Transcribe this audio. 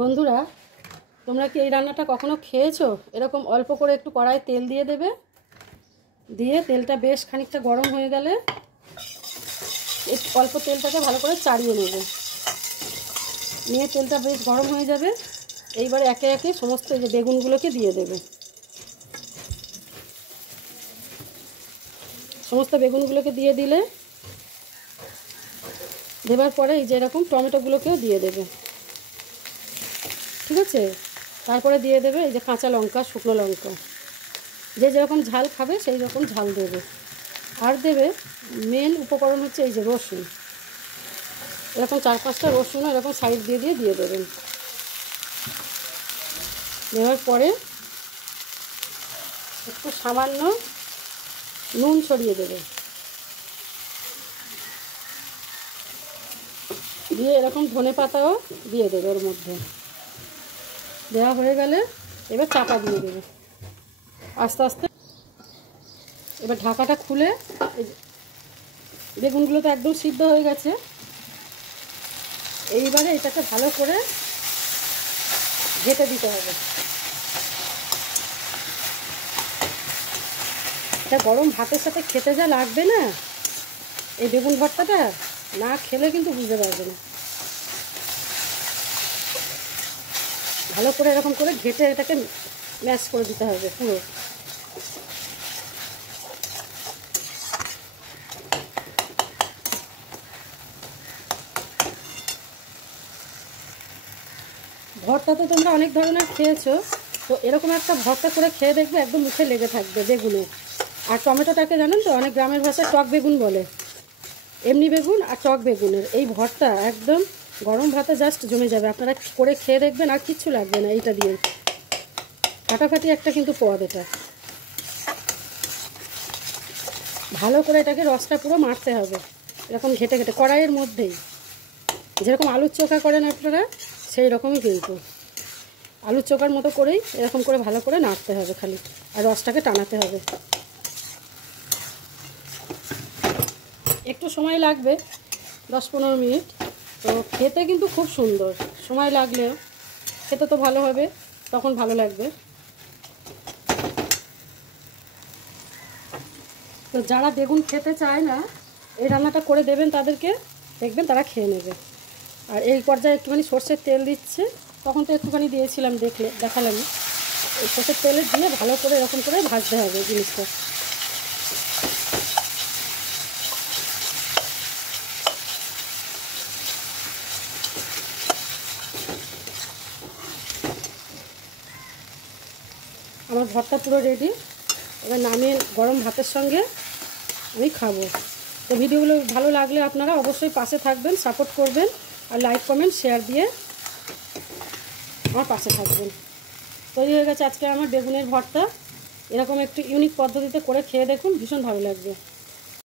বন্ধুরা, তোমরা কি এই রান্নাটা কখনো খেয়েছো? এরকম অল্প করে একটু কড়াইয়ে তেল দিয়ে দেবে, দিয়ে তেলটা বেশ খানিকটা গরম হয়ে গেলে অল্প তেলটাকে ভালো করে চাড়িয়ে নেবে। নিয়ে তেলটা বেশ গরম হয়ে যাবে, এইবারে একে একে সমস্ত এই যে বেগুনগুলোকে দিয়ে দেবে। সমস্ত বেগুনগুলোকে দিয়ে দিলে দেবার পরে এই যে এরকম টমেটোগুলোকেও দিয়ে দেবে, ঠিক আছে? তারপরে দিয়ে দেবে এই যে কাঁচা লঙ্কা, শুকনো লঙ্কা, যে যেরকম ঝাল খাবে সেই রকম ঝাল দেবে। আর দেবে মেন উপকরণ হচ্ছে এই যে রসুন, এরকম 4-5টা রসুন এরকম সাইড দিয়ে দিয়ে দেবেন। দেওয়ার পরে একটু সামান্য নুন ছড়িয়ে দেবে, দিয়ে এরকম ধনে পাতাও দিয়ে দেবে ওর মধ্যে। দেওয়া হয়ে গেলে এবার চাপা দিয়ে দেবে আস্তে আস্তে। এবার ঢাকাটা খুলে বেগুনগুলো তো একদম সিদ্ধ হয়ে গেছে, এইবারে এটাকে ভালো করে ঘেটে দিতে হবে। এটা গরম ভাতের সাথে খেতে যা লাগবে না, এই বেগুন ভর্তাটা না খেলে কিন্তু বুঝতে পারবে না। ভালো করে এরকম করে ঘেটে এটাকে ম্যাশ করে দিতে হবে পুরো। ভর্তা তো তোমরা অনেক ধরনের খেয়েছো, তো এরকম একটা ভর্তা করে খেয়ে দেখবে, একদম মুখে লেগে থাকবে বেগুনে। আর টমেটোটাকে জানেন তো, অনেক গ্রামের ভাষায় টক বেগুন বলে। এমনি বেগুন আর টক বেগুনের এই ভর্তা একদম গরম ভাতে জাস্ট জমে যাবে। আপনারা করে খেয়ে দেখবেন, আর কিচ্ছু লাগবে না এইটা দিয়ে। ফাটাফাটি একটা কিন্তু পদ এটা। ভালো করে এটাকে রসটা পুরো মারতে হবে, এরকম ঘেটে ঘেটে কড়াইয়ের মধ্যেই, যেরকম আলুর চোখা করেন আপনারা সেই রকমই কিন্তু আলুর চোখার মতো করেই এরকম করে ভালো করে নাড়তে হবে খালি, আর রসটাকে টানাতে হবে। একটু সময় লাগবে, 10-15 মিনিট। তো খেতে কিন্তু খুব সুন্দর, সময় লাগলেও খেতে তো ভালো হবে, তখন ভালো লাগবে। তো যারা বেগুন খেতে চায় না, এই রান্নাটা করে দেবেন তাদেরকে, দেখবেন তারা খেয়ে নেবে। আর এই পর্যায়ে একটুখানি সর্ষের তেল দিচ্ছে, তখন তো একটুখানি দিয়েছিলাম, দেখালাম। এই সর্ষের তেলে দিয়ে ভালো করে এরকম করে ভাজতে হবে জিনিসটা। আমার ভর্তা পুরো রেডি, এবার নামিয়ে গরম ভাতের সঙ্গে আমি খাবো। তো ভিডিওগুলো ভালো লাগলে আপনারা অবশ্যই পাশে থাকবেন, সাপোর্ট করবেন, আর লাইক কমেন্ট শেয়ার দিয়ে আমার পাশে থাকবেন। তৈরি হয়ে গেছে আজকে আমার বেগুনের ভর্তা। এরকম একটু ইউনিক পদ্ধতিতে করে খেয়ে দেখুন, ভীষণ ভালো লাগবে।